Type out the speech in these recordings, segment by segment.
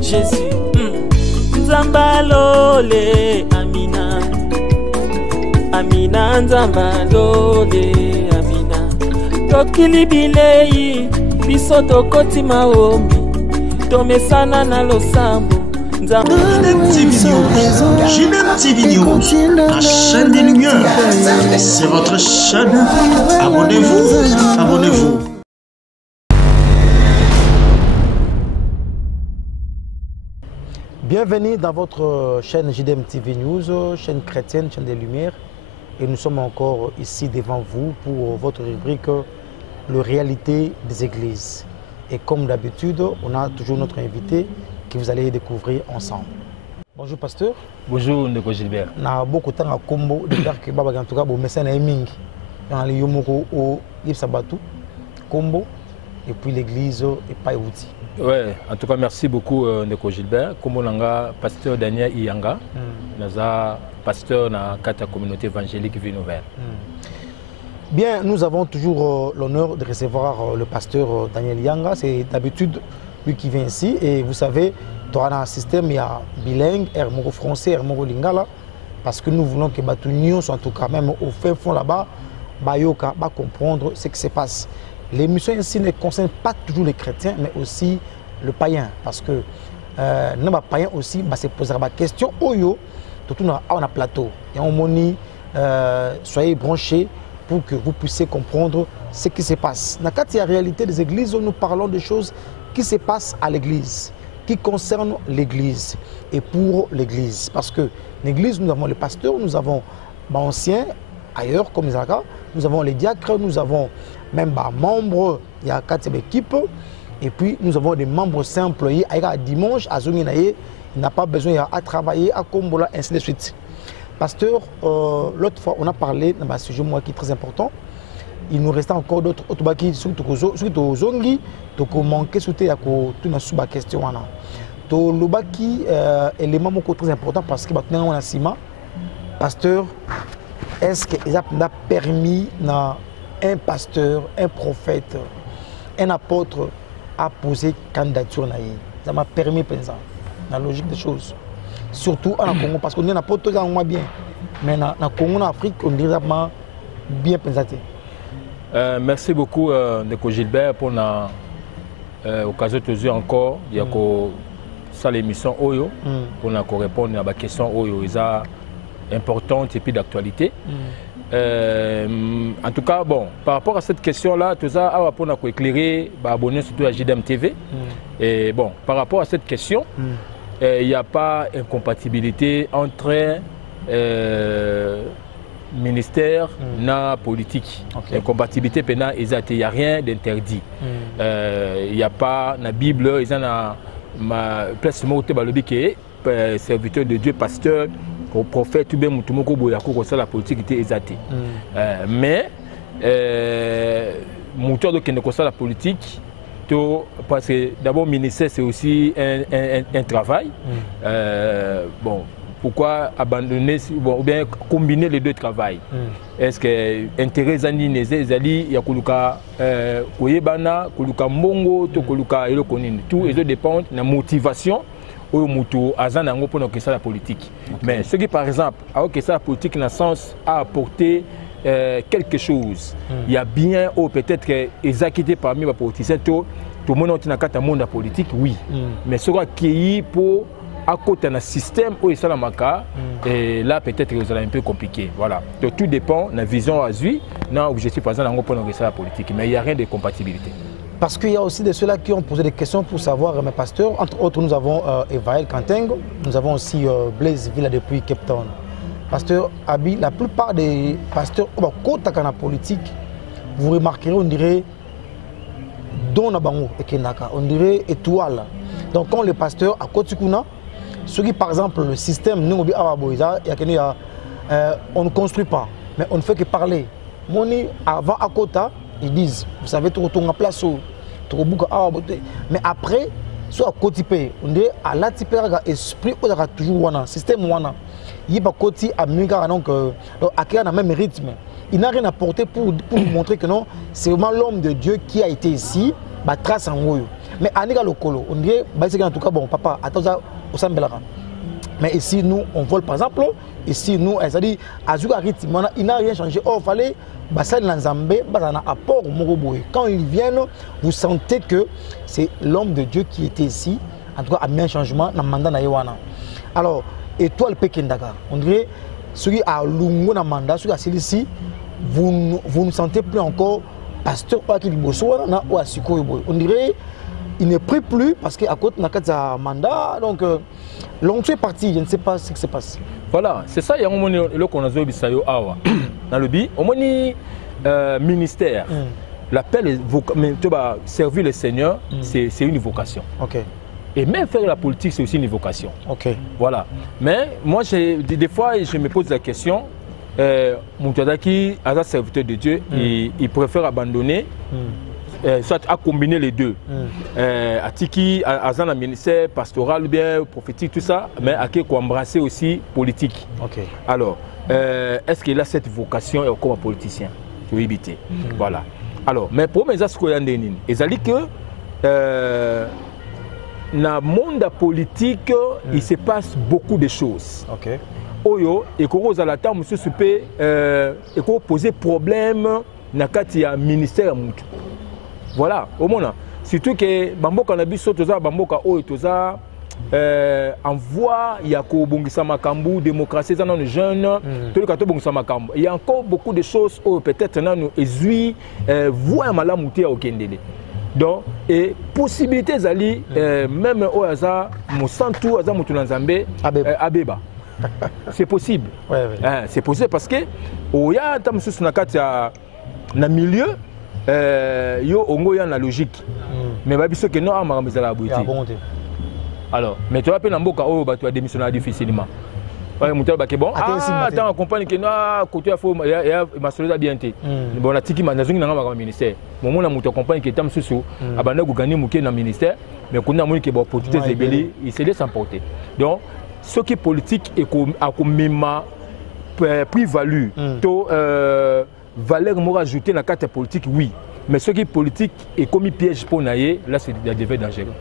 Jésus, Nzambalole, Amina. Amina, Nzambalole, Amina. Tokili bilei, biso tokoti maombi. Tomesana na losambo. JDM TV News, la chaîne des lumières. C'est votre chaîne. Abonnez-vous, abonnez-vous. Bienvenue dans votre chaîne JDM TV News, chaîne chrétienne, chaîne des lumières. Et nous sommes encore ici devant vous pour votre rubrique Le réalité des églises. Et comme d'habitude, on a toujours notre invité que vous allez découvrir ensemble. Bonjour pasteur. Bonjour Ndeko Gilbert. Na beaucoup de temps à Combo, de dire que Baba en tout cas, bon message est mingi. Dans les Yomoko au Yipsabatou, Combo, et puis l'église et Païouti. Ouais, en tout cas merci beaucoup Ndeko Gilbert. Comme on a pasteur Daniel Iyanga, nous avons pasteur dans la communauté évangélique Vie Nouvelle. Bien, nous avons toujours l'honneur de recevoir le pasteur Daniel Iyanga. C'est d'habitude lui qui vient ici. Et vous savez, dans un système, il y a bilingue, hermogo français, hermogo lingala. Parce que nous voulons que Batunion soit en tout cas, même au fin fond là-bas, Bayoka va comprendre ce qui se passe. L'émission ici ne concerne pas toujours les chrétiens, mais aussi le païen. Parce que les païens aussi se posera la question, Oyo, tout on a plateau. Et on moni, soyez branchés pour que vous puissiez comprendre ce qui se passe. Dans la réalité des églises, nous parlons de choses qui se passent à l'église, qui concernent l'église et pour l'église. Parce que l'église, nous avons les pasteurs, nous avons les anciens, ailleurs comme Isaka, nous avons les diacres, nous avons même des membres, il y a 4 équipes, et puis nous avons des membres simples. Il y a dimanche, à Zonginaye, il n'a pas besoin à travailler, à Kombola, ainsi de suite. Pasteur, l'autre fois, on a parlé d'un sujet qui est très important. Il nous reste encore d'autres qui sont aux zongi, donc manquer soutenir à tout na sous question wana. To lobaki élément très important parce que maintenant on a sima. Pasteur, est-ce que ça a permis à un pasteur, un prophète, un apôtre à poser candidature naïe? Ça m'a permis penser dans la logique des choses. Surtout en Congo parce qu'on est un apôtre moins bien. Mais dans le Congo, en Afrique, on dirait bien pensé. Merci beaucoup Ndeko Gilbert pour l'occasion de dire encore il y a ça l'émission Oyo pour répondre à la question Oyo est importante et puis d'actualité. En tout cas bon par rapport à cette question là tout ça pour éclairer abonner surtout à JDM TV et bon par rapport à cette question il n'y a pas incompatibilité entre ministère na politique. Incompatibilité pénale, il n'y a rien d'interdit. Il n'y a pas na Bible, il y a ma place serviteur de Dieu, pasteur, prophète, tout bien la politique était exatée. Mais moteur de la politique, parce que d'abord ministère c'est aussi un travail. Bon. Pourquoi abandonner ou bien combiner les deux travails? Est-ce que intérêt zani nezali ya kuluka koyebana kuluka mbongo to kuluka eloko nini tout et dépend de la motivation au mutu azana ngo pour que ça la politique. Mais ce qui par exemple alors que ça la politique dans sens à apporter quelque chose. Il y a bien ou peut-être exécuté parmi les politiciens tout le monde dans le monde politique oui. Mais ce qui est pour à côté d'un système où il y a maka et là peut-être que vous allez un peu compliqué. Voilà. Donc tout dépend de la vision à lui, non objectif par exemple pour la politique, mais il n'y a rien de compatibilité. Parce qu'il y a aussi de ceux-là qui ont posé des questions pour savoir, mes pasteurs, entre autres nous avons Evaël Kantengo, nous avons aussi Blaise Villa depuis Cape Town. Pasteur Abi, la plupart des pasteurs, quand on la politique, vous remarquerez, on dirait don na bango ekenaka, on dirait étoile. Donc quand le pasteur à Kotikuna, ceux qui par exemple le système on ne construit pas, mais on ne fait que parler. Moni avant à Kota, ils disent, vous savez tout retourne en place mais après soit à Kotipé, on dit à la type esprit on aura toujours wana système wana. Il va Koti à Muga donc à qui a le même rythme. Il n'a rien apporté pour nous montrer que non, c'est vraiment l'homme de Dieu qui a été ici. ba trace en haut. Mais anika lokolo, on dirait en tout cas bon papa attends ça au Sambelaka. Mais ici nous on vole par exemple, ici nous c'est-à-dire azuka rythme il n'a rien changé. Oh fallait Bassal Nzambé, bazana apport Moroboé. Quand ils viennent, vous sentez que c'est l'homme de Dieu qui était ici. En tout cas, a mis un changement dans le mandat na Yewana. Alors, étoile Pekindaka, on dirait celui à Lungo na mandat, celui à celui-ci, vous ne sentez plus encore pasteur qui ou à Siko. On dirait il ne prie plus parce qu'à côté de un mandat, donc l'onction est parti, je ne sais pas ce qui se passe. Voilà, c'est ça, il y a un moment qu'on a vu dans le bi, au moins ministère, l'appel servir le Seigneur, c'est une vocation. Okay. Et même faire la politique, c'est aussi une vocation. Okay. Voilà. Mais moi, des fois, je me pose la question, Moutadaki, à serviteur de Dieu, il préfère abandonner. Soit à combiner les deux. À Tiki, à un ministère pastoral, bien prophétique, tout ça, mais à qui embrasser aussi politique. Okay. Alors, est-ce qu'il a cette vocation comme politicien? Je vais éviter. Voilà. Alors, mais pour mes aspects, ils ont dit que dans le monde politique, il se passe beaucoup de choses. Okay. Oyo, et que à la table, monsieur Soupé, et qu'on poser problème dans le ministère. Voilà, au moins. Surtout que Bamboka Nabiso, Toza Bamboka O et Toza envoie Yako Bongisa Makambu, démocratie, dans les jeunes, tout le cateau Bongisa Makambu. Il y a encore beaucoup de choses où peut-être nous exuit, voient Malamouté au Kendele. Donc, et possibilité Zali, même au hasard, Moussantou, Azam Moutounanzambe, Abeba. C'est possible. Ouais, ouais. C'est possible parce que, au ya, tam sous Nakata, dans le milieu, yo ongo ya na logique mais ba biso que non ama misala abouti alors mais tu appelles Mboka oh ba tu as démissionné difficilement ouais mutal ba ke bon attends accompagne que non côté a faut ya ma soldat bien té bon la tiki manazungi na ngama ministère momo na muto accompagne que tam susu abanda ko gagner muké na ministère mais kuna moni que ba opportunité zebeli il se laisse emporter donc ce qui est politique et a comme plus-value to valeur morale ajoutée dans la carte politique, oui. Mais ce qui est politique est comme un piège pour naïe, là c'est devenu dangereux.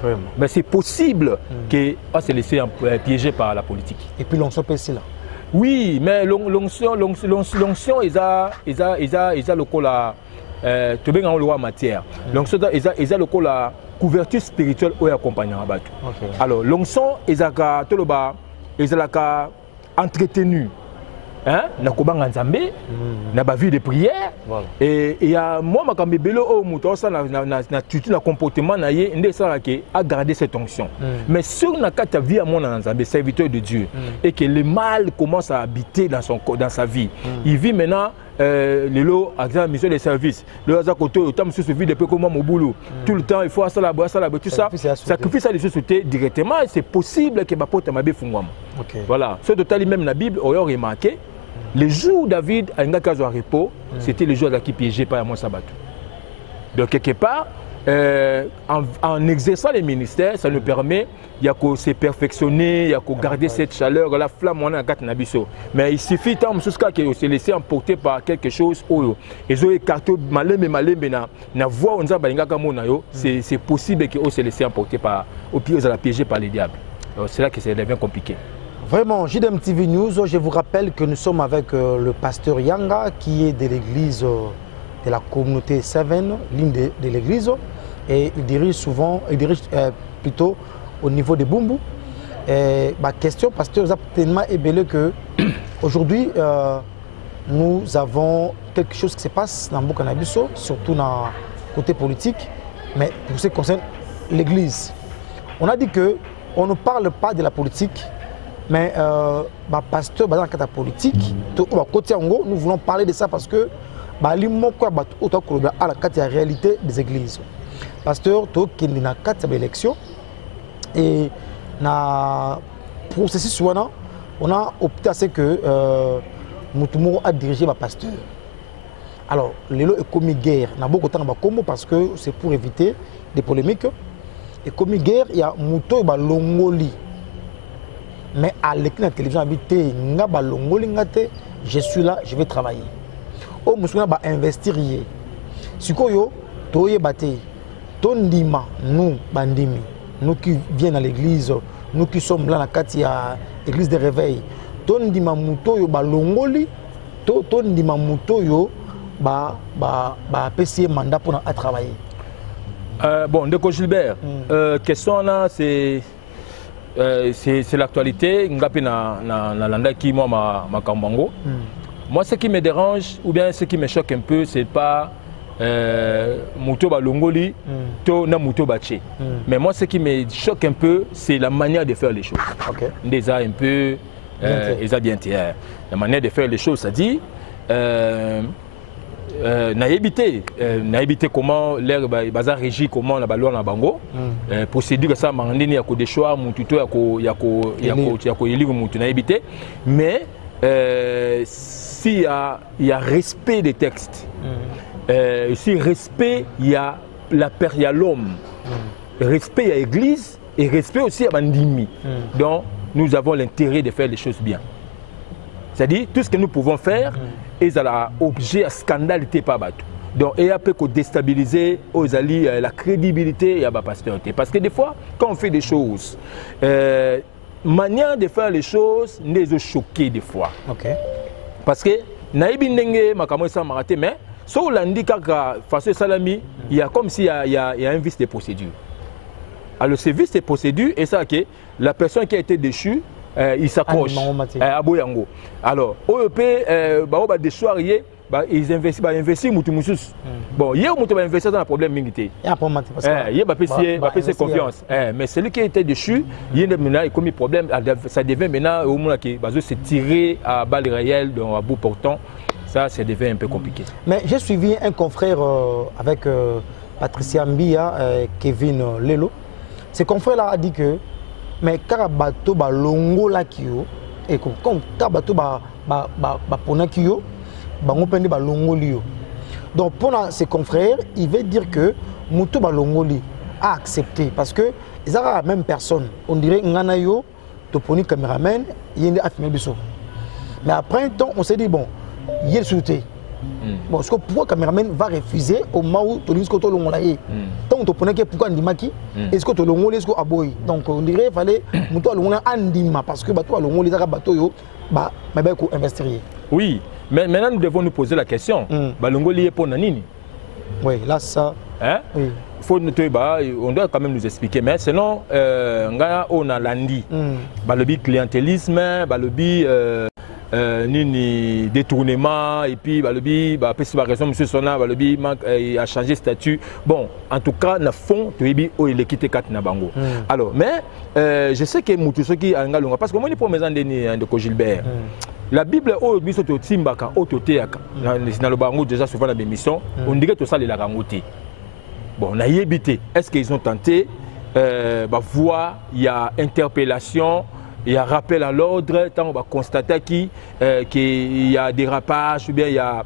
Vraiment. Mais c'est possible qu'on se laisse piéger par la politique. Et puis l'onction peut là. Oui, mais l'onction, ils ont le col à tu bien en loi matière. L'onction, ils ont le col à couverture spirituelle ou accompagnant à battre. Alors l'onction, ils ont entretenu. Hein? Na kobanga nzambe na ba vie de prière et il y a moi makambe belo o muto ça na tutu na comportement na ye ndé ça que a garder cette onction mais sur na kata vie à mon nzambe serviteur de Dieu et que le mal commence à habiter dans sa vie il vit maintenant le lot à mission de service le hasard côté autant monsieur se vit depuis comment mon boulot tout le temps il faut ça la tout ça sacrifice à les sociétés directement c'est possible que ba porte mabe fungwama voilà ce total même la Bible on a remarqué les jours David a un cas de repos, c'était le jour qui piégé par mon sabbat. Donc quelque part, en exerçant les ministères, ça nous permet de se perfectionner, de garder cette chaleur, la flamme on a nabiso. Mais il suffit tant de se laisser emporter par quelque chose où ils ont écarté na voix on c'est possible que se laisser emporter par au pire de la piéger par les diables. C'est là que ça devient compliqué. Vraiment, JDM TV News, je vous rappelle que nous sommes avec le pasteur Yanga qui est de l'église de la communauté Seven, l'une de l'église, et il dirige plutôt au niveau de Bumbu. Et ma question, pasteur, est tellement ébellé que aujourd'hui nous avons quelque chose qui se passe dans Bokanabiso, surtout dans le côté politique, mais pour ce qui concerne l'église. On a dit qu'on ne parle pas de la politique. Mais pasteur, dans la politique, nous voulons parler de ça parce que à la réalité des églises. Pasteur, qui est dans la élection et dans le processus, on a opté à ce que Moutoumou a dirigé le pasteur. Alors, l'élo est commis guerre. On a beaucoup de temps parce que c'est pour éviter des polémiques. Et commis guerre, il y a Moutou et Longoli. Mais à l'écran de la télévision, je suis là, je vais travailler. Oh, je vais investir. Si vous avez Tondima, nous, Bandimi, nous qui viennent à l'église, nous qui sommes là, il y a l'église de réveil. Tondima Mutoyo, Longoli, Tondima Mutoyo, PCA mandat pour travailler. Bon, de Gilbert, question là, c'est l'actualité. Moi, ce qui me dérange, ou bien ce qui me choque un peu, c'est pas Mouto Balongoli, to na Mouto Baché. Mais moi, ce qui me choque un peu, c'est la manière de faire les choses. Déjà un peu, la manière de faire les choses, ça dit. n'a évité comment l'air bazar régi comment la loi na bango procédure ça mandini ya ko de choix mututo ya ko élire mutu n'a évité mais si il y a respect des textes si respect il y a l'homme respect à l'église et respect aussi à bandimi donc nous avons l'intérêt de faire les choses bien. C'est-à-dire, tout ce que nous pouvons faire est objet à scandalité par bateau. Donc, il y a peu que déstabiliser aux alliés la crédibilité et la pastorité. Parce que des fois, quand on fait des choses, manière de faire les choses nous choquer des fois. Parce que, naïbi ndenge makamo sa maraté, mais si on l'a dit face à Salami, il y a comme s'il y a un vice de procédure. Alors, ce vice de procédure, et ça que la personne qui a été déchue, il s'accroche à Boyango. Alors, OEP, ils investissent bon, il y a investi dans un problème militaire. Il y a confiance. Mais celui qui a été déchu, il y a commis problème. Ça devient maintenant au moins qui se tirer à balles réelles à bout portant. Ça devient un peu compliqué. Mais j'ai suivi un confrère avec Patricia Mbia et Kevin Lelo. Ce confrère-là a dit que mais quand bateau ba longo la kio et quand bateau ba pona kio ba ngopende ba longo lio. Donc pour ses confrères, il veut dire que muto ba longo li a accepté parce que ils ont la même personne. On dirait ngana yo to poni caméraman yende a filmé biso. Mais après un temps, on s'est dit bon, il est sauté. Bon, parce que pourquoi le caméraman va refuser au moment où tu dis que tu as dit tant que tu connais pourquoi Ndimaki est-ce que tu as dit que Aboy donc on dirait qu'il fallait que Ndima parce que tu as dit que bateau investir. Oui, mais maintenant nous devons nous poser la question. Balongoli est pour Nanini. Oui, là ça. Hein? Oui. On doit quand même nous expliquer. Mais sinon, on a l'andi. Balobi clientélisme, balobi ni détournement et puis balobi raison monsieur Sona balobi a changé de statut. Bon, en tout cas na fond tu ebi o il quitté kat na bango. Alors mais je sais que mutusoki angalunga parce que moi ni pour mes andeni de Gilbert. La Bible au biso to timbaka au toteaka na le bango déjà souvent la émission on dirait tout ça les la rangoté. Bon, on a évité. Est-ce qu'ils ont tenté voir il y a interpellation. Il y a rappel à l'ordre, tant on va constater qu'il y a dérapage ou bien il y a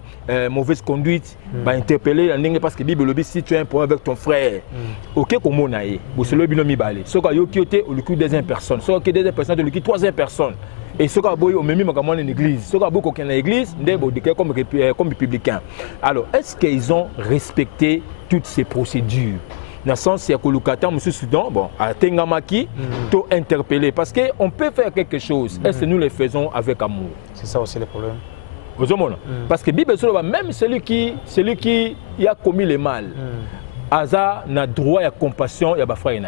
mauvaise conduite, va interpeller parce que la Bible dit si tu as un problème avec ton frère, ok comme on a eu, vous se le binomi balé. Ce qu'il y a eu au lieu deuxième personne, ce qu'il y a deuxième personne, au lieu troisième personne. Et ce qu'il y a eu au même moment une église, ce qu'il y a eu aucune église, comme républicain. Alors est-ce qu'ils ont respecté toutes ces procédures? Dans le sens, il y a que le Qatar, M. Soudan, bon, à Tengamaki, tout interpellé. Parce qu'on peut faire quelque chose, est-ce que nous le faisons avec amour? C'est ça aussi le problème. Parce que Bible, même celui qui a commis le mal, Aza n'a droit à compassion et à frère.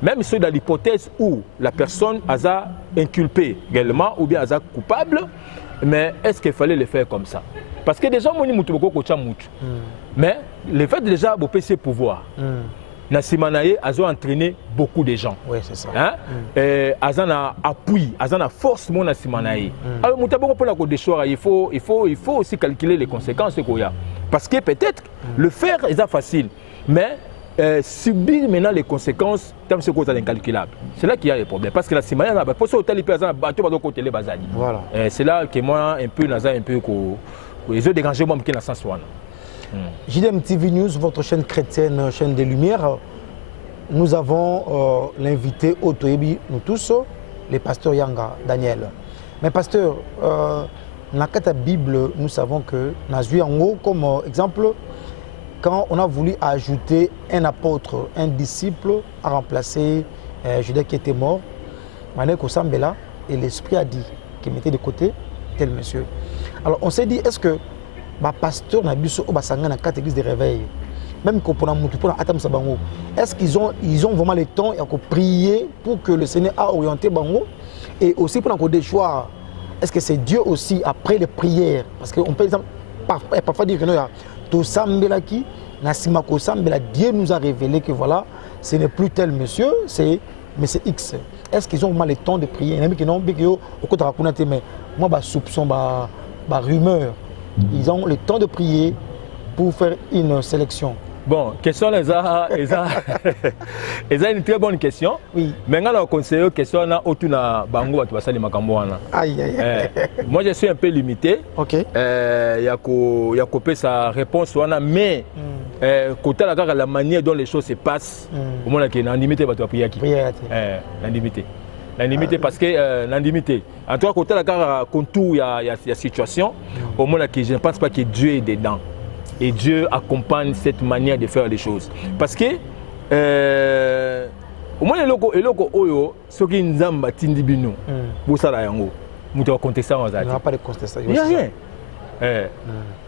Même ceux dans l'hypothèse où la personne Aza inculpée également ou bien Aza coupable, mais est-ce qu'il fallait le faire comme ça? Parce que déjà, mais le fait de déjà de PC pouvoir, Nassimanaye a entraîné beaucoup de gens. Oui, c'est ça. Azan a appui, Azan a force mon Nassimanaye. Alors, il faut aussi calculer les conséquences qu'il y a. Parce que peut-être le faire est facile, mais subir maintenant les conséquences, c'est incalculable. C'est là qu'il y a les problèmes. Parce que la Nassimanaye a posé au tel côté les bazali. Voilà. C'est là que moi, un peu, ils ont dérangé moi qui est dans sens. JDM TV News, votre chaîne chrétienne, chaîne des Lumières, nous avons l'invité Otoebi, nous tous, le pasteur Yanga Daniel. Mais pasteur, dans la Bible, nous savons que Nazuyango, comme exemple, quand on a voulu ajouter un apôtre, un disciple à remplacer Judas qui était mort, Mané Kosambela, et l'Esprit a dit qu'il mettait de côté tel monsieur. Alors on s'est dit, est-ce que le pasteur n'a pas dans 4 églises de réveil, même pour Atam Sabango, est-ce qu'ils ont vraiment le temps de prier pour que le Seigneur a orienté Bango, et aussi pour des choix, est-ce que c'est Dieu aussi après les prières? Parce qu'on peut parfois dire que nous, Dieu nous a révélé que voilà, ce n'est plus tel monsieur, mais c'est X. Est-ce qu'ils ont vraiment le temps de prier? Mais moi, soupçon, rumeur. Ils ont le temps de prier pour faire une sélection. Bon, question les une très bonne question. Oui. Maintenant, on conseille question na otuna bango tu vas sali makambo wana. Aïe aïe. Moi je suis un peu limité. OK. Ya coupé sa réponse wana mais côté la manière dont les choses se passent, au moins que l'indimité va te prier qui. L'indimité. L'indimité parce que l'indimité. En tout cas côté la contour il y a situation, au moins que je ne pense pas que Dieu est dedans. Et Dieu accompagne cette manière de faire les choses. Parce que, au moins, les locaux, ceux qui nous ont battu, vous savez, vous avez contesté. Il n'y a pas de contestation. Il n'y a rien.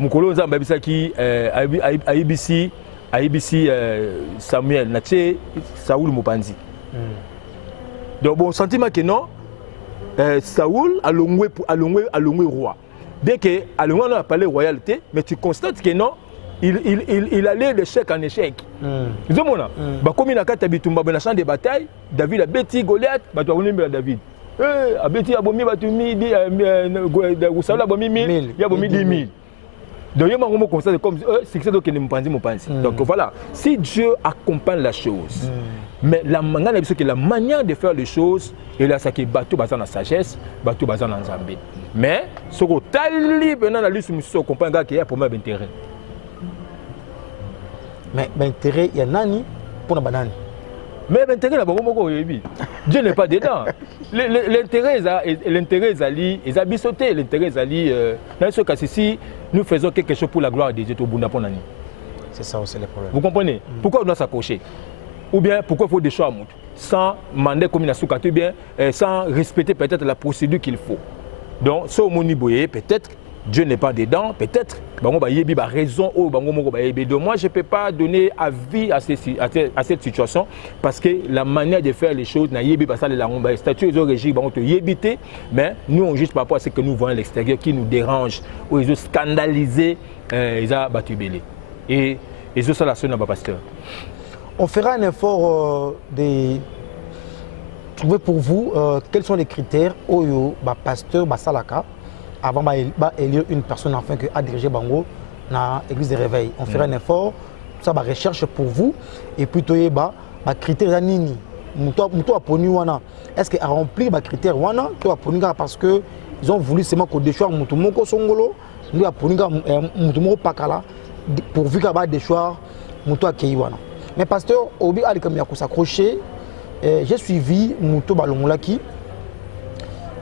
Moukolo nous a dit à IBC Samuel, Naché, Saoul Mopanzi. Donc, bon, sentiment que non, Saoul a longé roi. Bien que Alongo n'a pas la royauté, mais tu constates que non, il allait de chèque en échec. Nous avons là, comme il a dans la champ de bataille, David a bêti Goliath, tu as David. A bêti a bomi, tu as Saul a bomi 1000, il a bomi 10 000. Donc, il y a constate comme succès de mon pense. Donc voilà, si Dieu accompagne la chose, mais la manière de faire les choses, et là, c'est que bateau basé dans la sagesse, bateau basé dans l'Anzambé. Mais ce que tu as dans la liste, je comprends qu'il y a pour moi d'intérêt. Mais l'intérêt, il y a nani pour la banane. Mais l'intérêt, Dieu n'est pas dedans. L'intérêt, ils ont sauté. L'intérêt, dans ce cas ci nous faisons quelque chose pour la gloire de Dieu au Bunda Ponani. C'est ça aussi le problème. Vous comprenez? Pourquoi on doit s'accrocher? Ou bien pourquoi il faut des choix sans demander comme il a soukaté bien, sans respecter peut-être la procédure qu'il faut. Donc, ce moni boye, peut-être Dieu n'est pas dedans, peut-être bango ba yebi ba raison ou bango moko ba yebi. Donc moi je peux pas donner avis à cette situation parce que la manière de faire les choses na yebi ba ça les lango ba statut ils ont régi bango te yebité, mais nous on juste par rapport à ce que nous voyons à l'extérieur qui nous dérange ou ils ont scandalisé ils ont battu belé. Et ils ont ça la sonne à pasteur. On fera un effort de trouver pour vous quels sont les critères au pasteur Basalaka avant d'élire une personne enfin qui a dirigé Bango dans l'église de réveil. On fera un effort, ça va recherche pour vous et plutôt bah critères nini. Est-ce qu'il a rempli les critères wana parce que ils ont voulu seulement qu'on déchoir mutumoko songolo, nous a pour mutumoko pakala pourvu qu'il y ait des choix muto akeiwana. Mais pasteur, Obi Ali comme il a s'accrocher, j'ai suivi Mouto Balomulaki.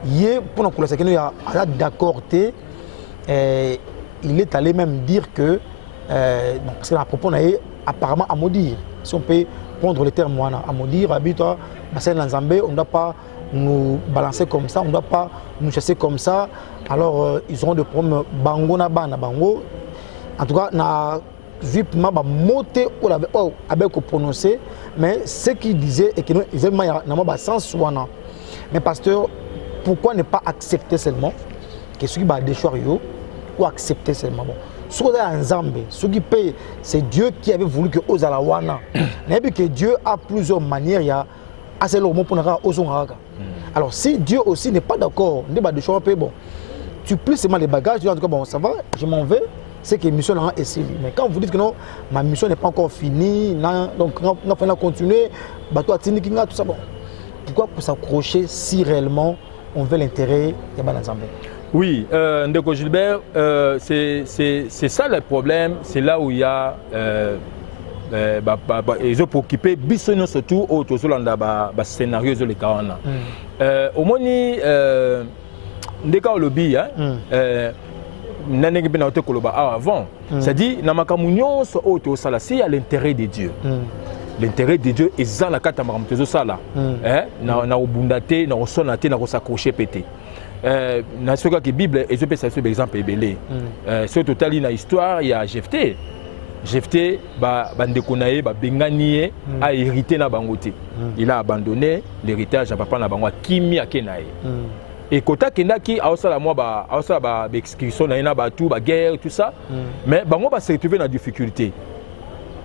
Hier, pour nous il a d'accord, il est allé même dire que, parce que à propos, apparemment à maudire, si on peut prendre le terme à maudire, on ne doit pas nous balancer comme ça, on ne doit pas nous chasser comme ça. Alors, ils auront des problèmes bango na bango. En tout cas, Vip m'a monté ou avec prononcé, mais ce qu'il disait est que nous avons un sens wana. Mais pasteur, pourquoi ne pas accepter seulement que ce qui va déchoir ou accepter seulement bon. Ce qui est en Zambie, ce qui paye, c'est Dieu qui avait voulu que Ozala wana. Mais que Dieu a plusieurs manières, il y a assez long pour alors si Dieu aussi n'est pas d'accord, ne pas déchoir bon. Tu plies seulement les bagages, tu dis en tout cas bon ça va, je m'en vais. C'est que la mission est essayée. Mais quand vous dites que non, ma mission n'est pas encore finie, donc on va continuer, tout ça, bon. Pourquoi pour s'accrocher si réellement on veut l'intérêt de l'Assemblée? Oui, Ndeko Gilbert, c'est ça le problème, c'est là où il y a ils ont occupé bisogno surtout au scénario de l'écart. Au moins, Ndeka Olobi, nanenge bena ote koloba avant. C'est-à-dire na makambo nyonso o to sala si à l'intérêt de Dieu. L'intérêt de Dieu est dans la carte makambo to sala. Na obundate, na osonate, na s'accrocher pété. Na ce que Bible et je peux citer exemple ebelé. Ce total na histoire il y a Jephthé. Jephthé bandeko nae ba benganie a hérité na bangote. Il a abandonné l'héritage à papa na bango kimi akenae. Et kota kendaki aosala moi ba excursion na ba tout ba guerre tout ça. Mais bango ba se retrouver dans difficulté.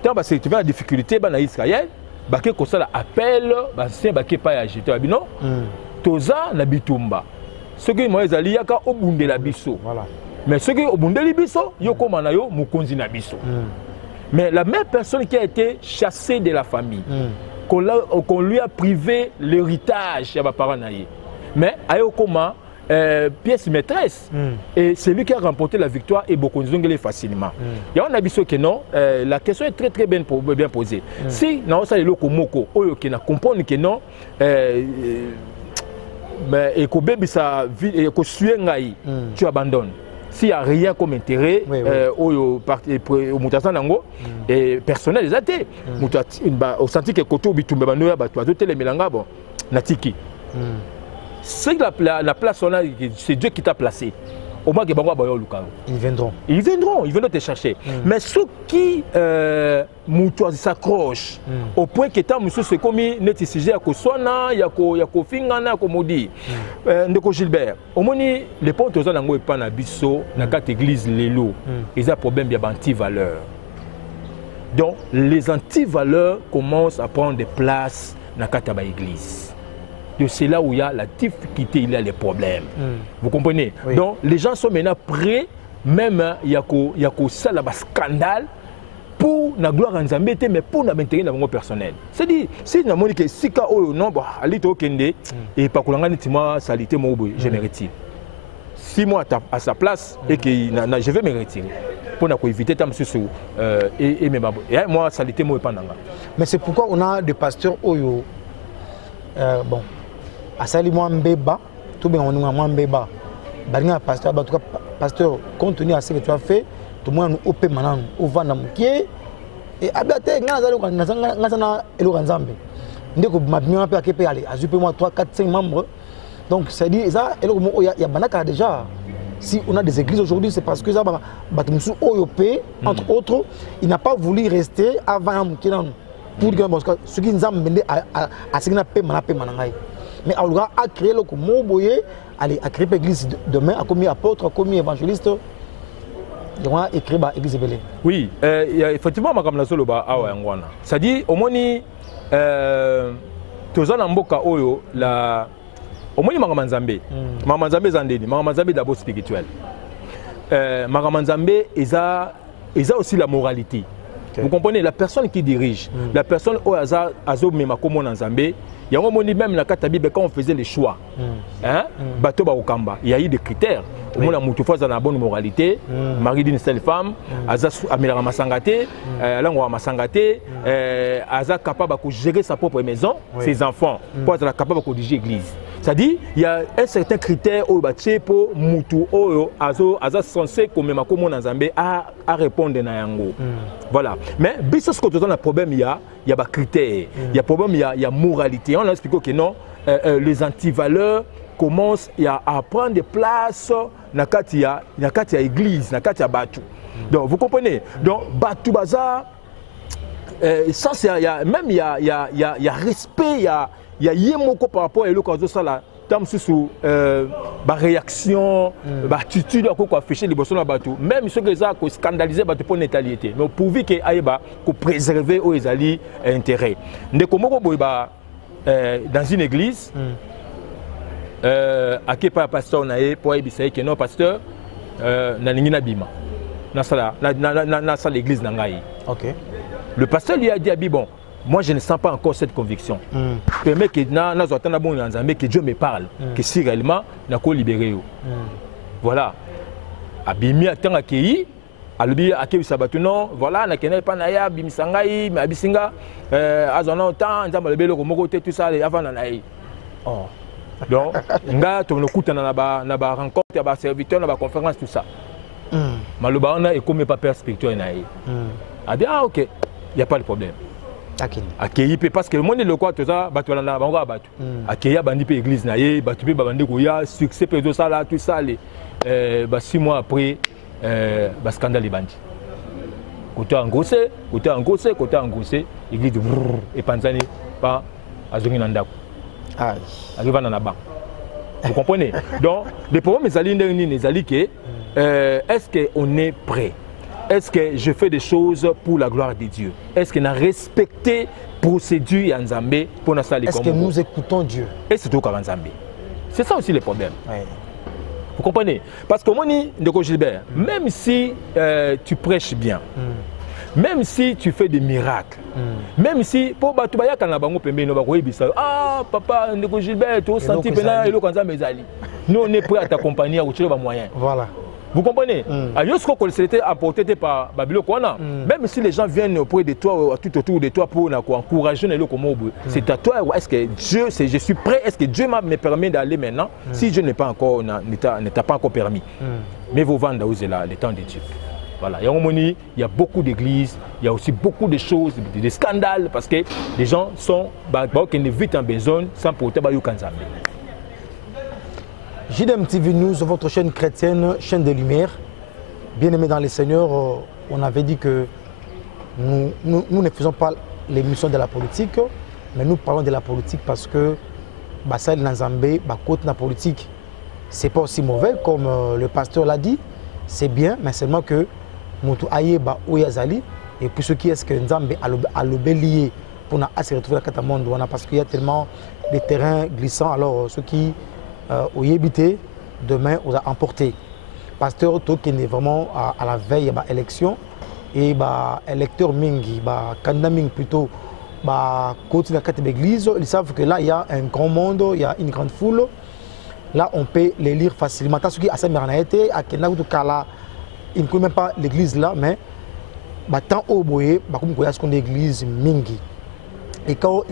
Tant ba se retrouver dans difficulté ba na Israël, ba ke ko sala appel ba se ba ke pa ya jeter bino. Toza na bitumba. Ce que moi ezali yaka obundela biso. Voilà. Mais ce qui obundeli biso yo koma na yo mukonzi na biso. Mais la même personne qui a été chassée de la famille, qu'on lui a privé l'héritage ya ba parents na ye. Mais Ayokoma, pièce maîtresse, et c'est lui qui a remporté la victoire et beaucoup de facilement. Il y a un abisso que non, la question est très bien posée. Si non, ça est le komoko, qui n'a compris que non, et que bébé ça et que suengai, tu abandonnes. S'il n'y a rien comme intérêt, au mutation nango et personnel les athées, au senti que koto bitumbe banoya batwazo telemelanga bon natiki. C'est la place, c'est Dieu qui t'a placé. Au moins, ils viendront. Ils viendront te chercher. Mais ceux qui s'accrochent au point que tant monsieur c'est comme net sujet à Koswana, ya ko fingana comme on dit. Ndeko Gilbert, au moins les ponts aux anango et pas na biso na quatre église lelo. Ils ont problème bien anti-valeurs. Donc les anti-valeurs commencent à prendre des places na quatre église. C'est là où il y a la difficulté, il y a les problèmes. Vous comprenez? Oui. Donc les gens sont maintenant prêts, même il y a ça là scandale pour la gloire en Zambie, mais pour la maintenir dans mon personnel. C'est-à-dire, si nous avons dit que si cas non, ali to kende et pas que l'on tima salité mon je me retire. Si moi à sa place et que je vais me retirer pour éviter ta monsieur et moi salité moi pas nanga. Mais c'est pourquoi on a des pasteurs oyo bon. Asali moi mbeba, tout bien on nous moi mbeba. Balinga pasteur, en tout cas pasteur, compte tenu à ce que tu as fait, tout le monde nous opé maintenant, au vent et abate ngana elo kanzambe. Ndeko mabimia pe akepe aller, azupe moi 3 4 5 membres. Donc ça dit ça elo il y a banaka déjà. Si on a des églises aujourd'hui, c'est parce que ça batumusu oyopé entre autres, il n'a pas voulu rester avant Mkinan pour que parce que ce qui nous a mené à ce qu'on a payé manangai. Mais on a créé le mot boyé, allez à créer l'église demain, a commis apôtre, a commis évangéliste. On a écrit l'église belé. Oui, effectivement, ma comme solo ba awa ngwana. Ça dit au moins tozana mboka oyo la au moins Makamanzambe. Makamanzambe zandeni, Makamanzambe d'abord spirituel. Makamanzambe eza aussi la moralité. Okay. Vous comprenez, la personne qui dirige, la personne au hasard, même il y a un moment même dans la Bible quand on faisait les choix, bateau ba okamba, il y a eu des critères. Au moins la moutoufa a une bonne moralité, mari d'une seule femme, aza amela masangate, lango masangate, aza capable de gérer sa propre maison, ses enfants, pour être capable de diriger l'église. C'est-à-dire, il y a un certain critère au bâti pour Moutou Oyo, Aza censé comme Makomo Nazambe à répondre à Yango. Voilà. Mais, ce que tu as un problème, il y a des critères, il y a problème, il y a moralité. On a expliqué que non, les antivaleurs commencent à prendre des places dans l'église, dans la Batu. Donc, vous comprenez? Donc, Batu Bazar, ça, même il y a respect, il y a yemoko par rapport à l'occasion ça là tam sous réaction attitude à quoi afficher les bossons là même ceux qui ont scandalisé pour neutralité mais pourvu que aïba pour préserver aux ezali intérêt ndeko moko boyba dans une église à qui pas pasteur naé pour ebisa que non pasteur na ningi na bima na sala na sala l'église nangai. OK. Le pasteur lui a dit bon, moi je ne sens pas encore cette conviction. Permet que que Dieu me parle, que si réellement n'a qu'au libéré. Voilà. Abimi attend à Kei, Albi à Kei Sabatuno, voilà, n'a qu'un pas naïa, Bimisangaï, mais Abisinga, Azonon, tant, Zamalbelo, Mogote, tout ça, avant Nanaï. Oh. Donc, on a tout le coup, on a rencontre, on a serviteur, on a conférence, tout ça. Maloba on a et comme pas perspective na ye. A dit ah OK, il y a pas de problème. Accueilli parce que le monde le quoi tout ça batu na bango abatu. Accueilli bandi pe église na ye, batu pe bandi ko ya succès pe tout ça là tout ça les 6 mois après scandale bandi. Côté engossé, église et panzani pas azongi na ndako. Arrive na ba. Vous comprenez? Donc les problèmes est-ce qu'on est prêt? Est-ce que je fais des choses pour la gloire de Dieu? Est-ce qu'on a respecté procédure et Nzambé pour nous salir? Est-ce que nous écoutons Dieu? Et c'est tout comme Nzambé. C'est ça aussi le problème. Vous comprenez? Parce que moi, Ndeko Gilbert, même si tu prêches bien, même si tu fais des miracles, même si pour Batubaya Kanabango Pembe no bakoyi bisa, ah papa Ndeko Gilbert, tu senti pena elo kanza mezali. Nous on est prêt à t'accompagner à utiliser les moyens. Voilà. Vous comprenez? Ayosko que c'était apporté par Babylone Kwana, même si les gens viennent auprès de toi, tout autour de toi pour encourager les locaux, c'est à toi. Est-ce que Dieu, je suis prêt? Est-ce que Dieu me permet d'aller maintenant? Si Dieu n'est pas encore, ne t'a pas encore permis, mais vous vendez où c'est là, le temps de Dieu. Voilà. Il y a beaucoup d'églises, il y a aussi beaucoup de choses, des scandales, parce que les gens sont qui ne vivent en besoin sans pour autant Kanzambe. JDM TV News, votre chaîne chrétienne, chaîne de lumière. Bien aimé dans les Seigneurs, on avait dit que nous ne faisons pas l'émission de la politique, mais nous parlons de la politique parce que Bassal Nzambé, côté la politique, c'est pas aussi mauvais comme le pasteur l'a dit. C'est bien, mais seulement que Moutou Aye ba Oyazali et puis ce qui est ce que Nzambé a le bélier pour se retrouver à Katamonde parce qu'il y a tellement de terrains glissants. Alors ceux qui ont habité demain on a emporté. Pasteur Token est vraiment à la veille de l'élection et électeur Mingi, candidat Mingi plutôt, côté de la carte d'église, ils savent que là il y a un grand monde, il y a une grande foule. Là on peut les lire facilement. Tant que à Saint-Mernaïté, à Kenaoutou Kala, il ne connaît même pas l'église là, mais tant au boye, comme il y a une église Mingi. Et quand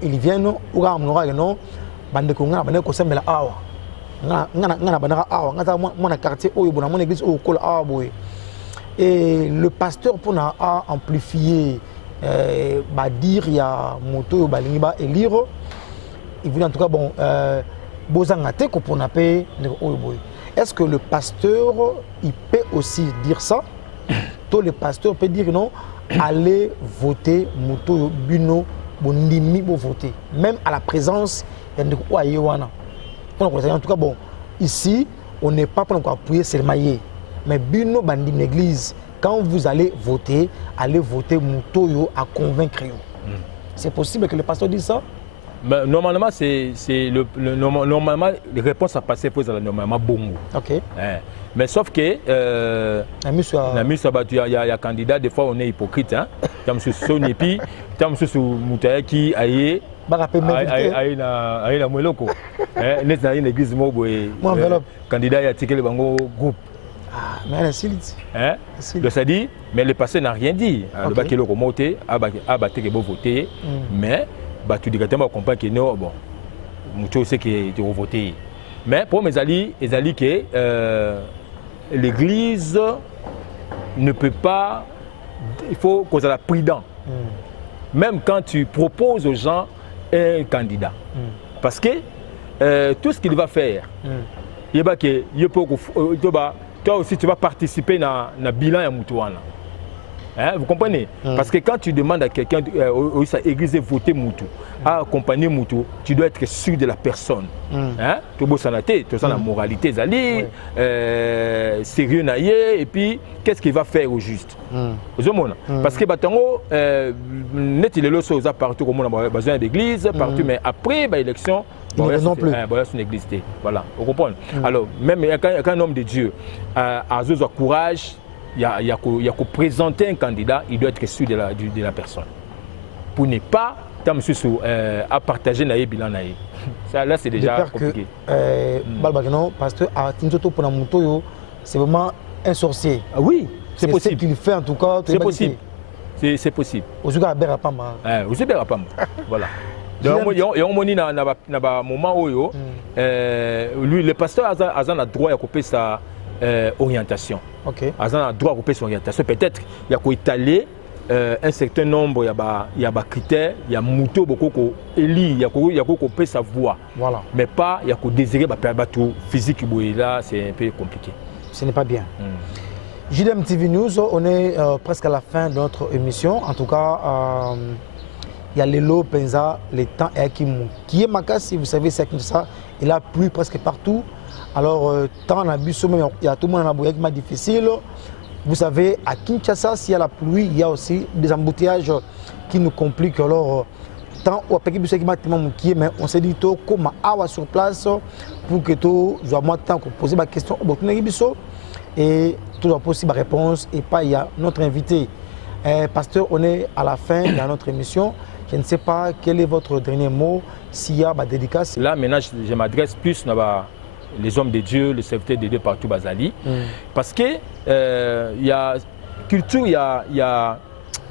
ils viennent, ou à mon non, bande konga bande ko sembela awa ngana banara awa ngata mon quartier oyo bona mon église au col awa boy et le pasteur pour na amplifier dire il y a moto balingi ba élire il voulait en tout cas bon bozanga te ko pour na pe oyo boy. Est-ce que le pasteur il peut aussi dire ça? Tout le pasteur peut dire non, allez voter moto bino bondimi bo voter même à la présence. En tout cas, bon, ici, on n'est pas pour appuyer sur le maillet. Mais Bino Bandi l'église, quand vous allez voter Moutoyo à convaincre. C'est possible que le pasteur dise ça? Mais normalement, normalement, les réponses à passer pour normalement bon. Ok. Mais sauf que il y a candidat, des fois on est hypocrite. Hein? Comme sur Sonipi, comme sur Moutaye qui aille. Aïe na mweloko. N'est pas une église moboé. Candidat a tiré le bango groupe. Ah, mais elle est donc ça dit, mais le passé n'a rien dit. Le bac est le remonté, a battu que bon voter, mais tu dis que tu comprends que non, bon, mucho c'est que tu vas voter. Mais pour mes alliés, que l'église ne peut pas, il faut qu'on soit prudent. Même quand tu proposes aux gens un candidat. Parce que tout ce qu'il va faire, toi aussi tu vas participer dans le bilan de Moutouana. Hein, vous comprenez? Parce que quand tu demandes à quelqu'un d'église de voter Moutou, à accompagner Moutou, tu dois être sûr de la personne. Hein? Tu dois la moralité, sérieux et puis qu'est-ce qu'il va faire au juste. Parce que net il est là sur partout comme on a besoin d'église, partout, mais après l'élection, une église. Voilà, vous comprenez? Alors, même quand un homme de Dieu a courage, il y a qu'à présenter un candidat, il doit être sûr de la personne. Pour ne pas à partager le bilan. Ça, là, c'est déjà compliqué. Pasteur, c'est vraiment un sorcier. Ah oui, c'est possible. Ce qu'il fait en tout cas. C'est possible. C'est possible. Voilà. Donc, il y a un moment où lui, le pasteur a droit à couper sa orientation. Ok. Aza droit au son orientation. Peut-être il y a étaler un certain nombre, il y a critères, il y a mouto beaucoup éli, il y a peut sa voix. Voilà. Mais pas il y a désirer tout physique là, c'est un peu compliqué. Ce n'est pas bien. JDM TV News, on est presque à la fin de notre émission. En tout cas, il y a Lelo Penza, le temps est qui est Makassi, vous savez, c'est comme ça. Il a plu presque partout. Alors, tant on a bu, il y a tout le monde en a beaucoup difficile. Vous savez, à Kinshasa, s'il y a la pluie, il y a aussi des embouteillages qui nous compliquent. Alors, tant on mais on s'est dit comment avoir sur place pour que tout soit moins temps pour poser ma question. Et tout doit possible réponse. Et pas il y a notre invité. Pasteur, on est à la fin de notre émission. Je ne sais pas quel est votre dernier mot, s'il y a ma dédicace. Là, maintenant, je m'adresse plus les hommes de Dieu, les serviteurs de Dieu partout Bazali. Parce que il y a culture, il y a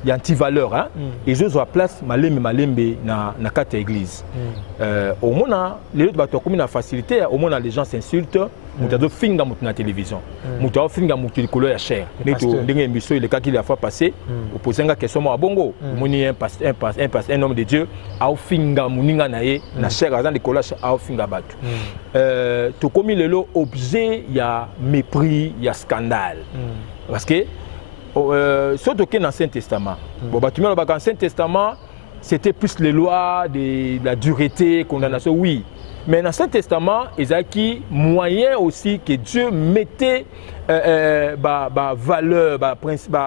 anti-valeur. Hein? Et je vois place malembe na quatre églises. Au moins, les autres bateaux comme une facilité, au moins les gens s'insultent. Mutado finga mutu na télévision. Mutado finga mutu likolo ya cher. Neto ndenge émission le cas qui la fois passé, opposé nga question mo abongo. Moni un homme de Dieu, au finga muninga na ye na cher azan likolo au finga batu. To komi lelo objet ya mépris, ya scandale. Parce que surtout que dans l'Ancien Testament, bon bah tu mets dans l'Ancien Testament, c'était plus les lois de la dureté, condamnation, oui. Mais dans l'Ancien Testament, il y a qui moyen aussi que Dieu mettait valeur, principe,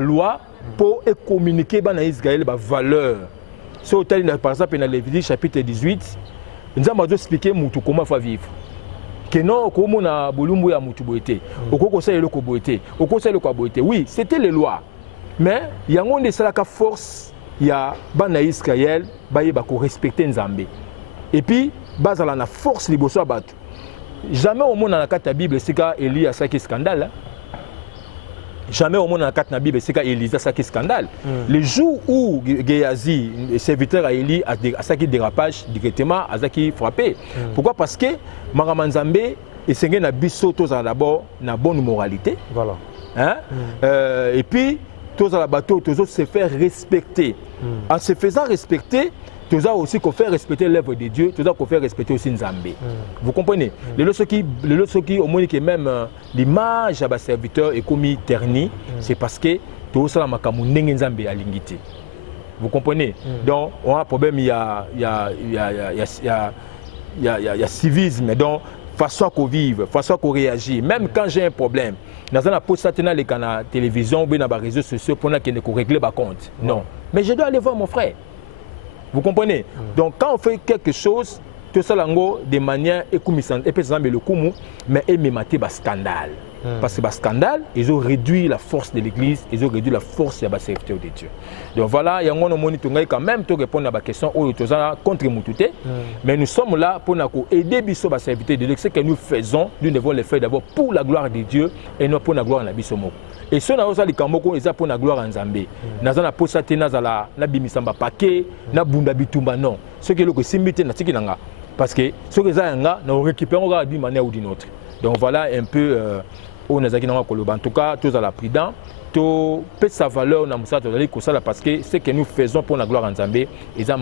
loi pour communiquer dans Israël valeur. Par exemple, dans Lévitique chapitre 18, nous avons expliqué comment il faut vivre. Que non, comme on a bolumbu ya mutu boité, au conseil le koboité, au conseil le koboité. Oui, c'était les lois. Mais il y a une force, il y a bana Israël, baye bako respecter Nzambe. Et puis bazala na force liboso abatu. Jamais au monde dans la carte de la Bible c'est quand Élie a ça qui scandale. Jamais au monde dans la carte de la Bible c'est quand Élie a ça qui scandale. Le jour où Géhazi, serviteur à Élie, a ça qui dérapage directement, a ça qui frappé. Pourquoi? Parce que Maramanzambe et Seigneur na biso tous d'abord na bonne moralité. Voilà. Hein? Et puis tous à la bateau, tous autres se faire respecter. En se faisant respecter, tous aussi qu'on fait respecter l'œuvre de Dieu, tous qu'on fait respecter aussi Nzambe. Vous comprenez? Les autres qui au moins que même l'image à serviteur est commis terni, c'est parce que tout ça m'a kamundé Nzambe à l'ingité. Vous comprenez? Donc on a un problème, il y a civisme, donc façon qu'on vive, façon qu'on réagit. Même quand j'ai un problème, dans un poste dans les canaux télévision ou dans les réseaux sociaux pour régler ma compte. Non. Mais je dois aller voir mon frère. Vous comprenez? Donc quand on fait quelque chose, tout ça de manière écoumissante, et puis le coup, mais il m'a maté un scandale. Parce que le scandale, ils ont réduit la force de l'église, ils ont réduit la force de la serviteur de Dieu. Donc voilà, il y a un moniteur quand même pour répondre à la question contre Moutouté. Mais nous sommes là pour aider Bisso à serviteur de Dieu. Ce que nous faisons, nous devons le faire d'abord pour la gloire de Dieu et non pour la gloire de Bisso. Et ce n'est pas pour la gloire en Zambé. Nous avons pour ça, nous avons bimisamba paquet, nous avons bundabitumba non. Ce qui est le simité, parce que ce que nous récupérons d'une manière ou d'une autre. Donc voilà un peu où nous avons en tout cas, tous à la prudence, tout peut sa valeur parce que ce que nous faisons pour la gloire en Zambé, ils ont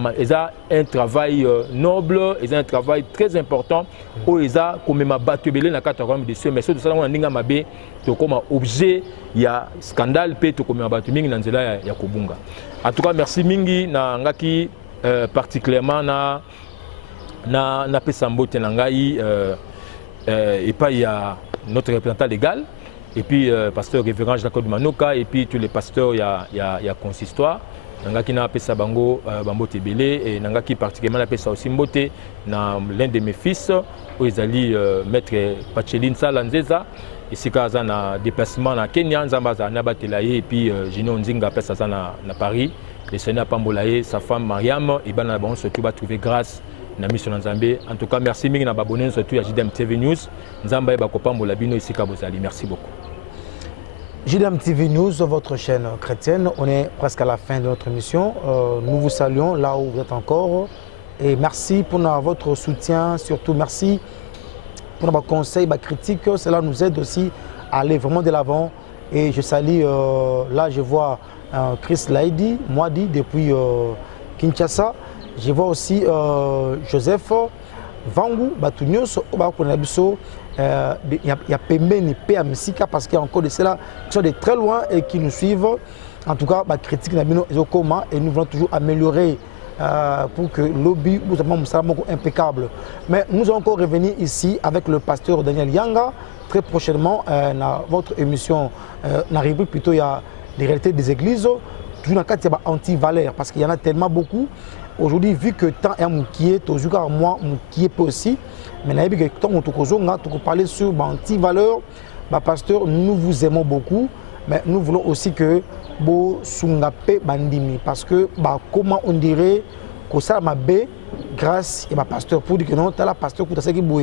un travail noble, ils ont un travail très important, où ils ont comme ma battu belé na catégorie de ceux, mais ceux de ça on a ninga mabé, to comme objet, il y a scandale, peut to comme ma battu mingi nanzela ya kobunga. En tout cas, merci mingi na ngaki particulièrement na pesambo tenangai. Et puis il y a notre représentant légal, et puis pasteur révérend Jacob Manoka, et puis tous les pasteurs, il y a consistoire. Nangaki na pesa bango bambote belé et nangaki particulièrement na pesa aussi mbote na l'un de mes fils où ils allaient mettre Pacheline Salanzeza et c'est quand na déplacement na Kenya Nzambaza na batelaye et puis Gino Nzinga pesa ça na Paris le Seigneur Pambolaye sa femme Mariam et ben na bon surtout va trouver grâce na mission Nzambé. En tout cas merci mingi na babonné surtout à JDM TV News Nzamba ba kopambola bino ici kabozali. Merci beaucoup. JDM TV News, votre chaîne chrétienne, on est presque à la fin de notre émission. Nous vous saluons là où vous êtes encore. Et merci pour votre soutien. Surtout merci pour nos conseils, critiques, cela nous aide aussi à aller vraiment de l'avant. Et je salue, là je vois Chris Laidi, moi dit depuis Kinshasa. Je vois aussi Joseph Vangu, Batunyoso, Obakonabiso. Il y a Pemeni, P.A.M.S.I.K. parce qu'il y a encore de ceux-là qui sont de très loin et qui nous suivent. En tout cas, critique et nous voulons toujours améliorer pour que le lobby soit impeccable. Mais nous allons encore revenir ici avec le pasteur Daniel Yanga. Très prochainement, dans votre émission, n'arrive plutôt, il y a les réalités des églises. Toujours dans le cadre, il y a anti-valeurs parce qu'il y en a tellement beaucoup. Aujourd'hui, vu que tant est moukié, toujours moi, moukié peut aussi. Mais il y a tant on parler sur anti-valeurs. Pasteur, nous vous aimons beaucoup, mais nous voulons aussi que vous soyez bandimi parce que comment on dirait que ça m'a bé grâce à pasteur pour dire que non, tu as la pasteur qui t'a dit bon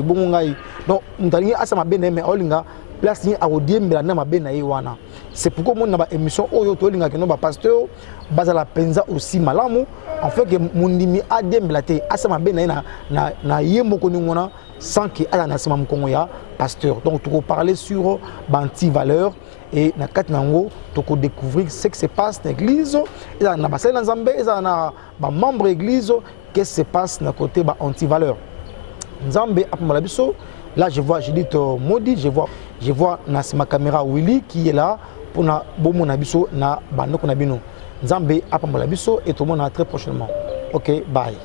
donc on t'a dit à ça m'a bé mais olinga place ni a odie mais na m'a bé na iwana. C'est pourquoi mon na émission oyo to olinga que non pasteur basa la penza aussi malamu en fait que mon dimi a demblaté à ça m'a bé na yembo ko ngona sans que ala na sama mkongo ya pasteur. Donc tu parler sur banti valeur et na katnango tu découvrir ce qui se passe dans l'église et na basé dans Zambé et na ba membre église qu'est-ce qui se passe dans côté anti valeur. Zambé apamala biso là je vois Judith Modi, je vois na ma caméra Willy qui est là pour na bomo na biso na bandoko na bino. Zambé apamala biso et tout le monde très prochainement. OK, bye.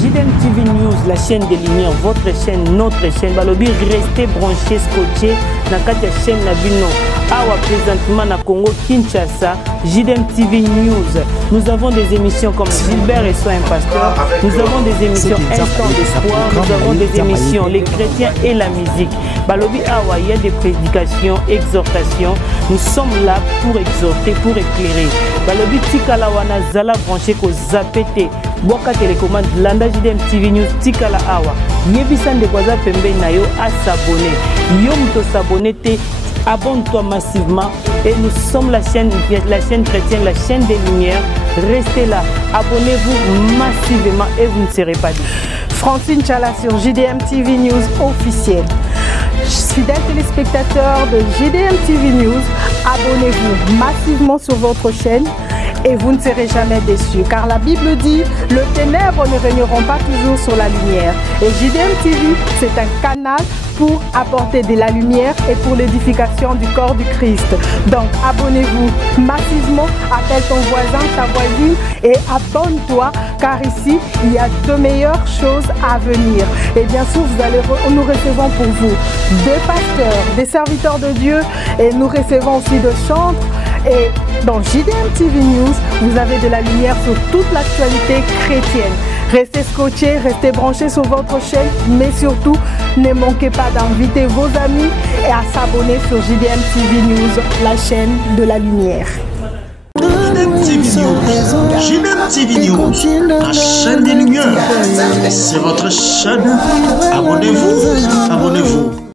JDM TV News, la chaîne des lumières, votre chaîne, notre chaîne. Balobi, restez branchés, scotchés. Dans la chaîne Nabino, Awa présentement na Congo, Kinshasa, JDM TV News. Nous avons des émissions comme Gilbert et Soin Pasteur. Nous avons des émissions Instant d'Espoir. Nous avons des émissions Les Chrétiens et la musique. Balobi Awa, il y a des prédications, exhortations. Nous sommes là pour exhorter, pour éclairer. Balobi Tikalawana Zala branché ko Zapete. Boka télécommande Landa JDM TV News Tikala Awa. Yebisan de Kwaza Pembe Nayo à s'abonner. Yom to s'abonner, abonne-toi massivement. Et nous sommes la chaîne chrétienne, la chaîne des lumières. Restez là, abonnez-vous massivement et vous ne serez pas déçus. Francine Chala sur JDM TV News officiel. Fidèles téléspectateurs de JDM TV News, abonnez-vous massivement sur votre chaîne et vous ne serez jamais déçus. Car la Bible dit, le ténèbre ne régneront pas toujours sur la lumière. Et JDM TV, c'est un canal pour apporter de la lumière et pour l'édification du corps du Christ. Donc abonnez-vous massivement, appelle ton voisin, ta voisine et abonne-toi car ici il y a de meilleures choses à venir. Et bien sûr nous recevons pour vous des pasteurs, des serviteurs de Dieu et nous recevons aussi de chantres. Et dans JDM TV News, vous avez de la lumière sur toute l'actualité chrétienne. Restez scotchés, restez branchés sur votre chaîne, mais surtout, ne manquez pas d'inviter vos amis et à s'abonner sur JDM TV News, la chaîne de la lumière. JDM TV News, la chaîne des lumières. C'est votre chaîne. Abonnez-vous, abonnez-vous.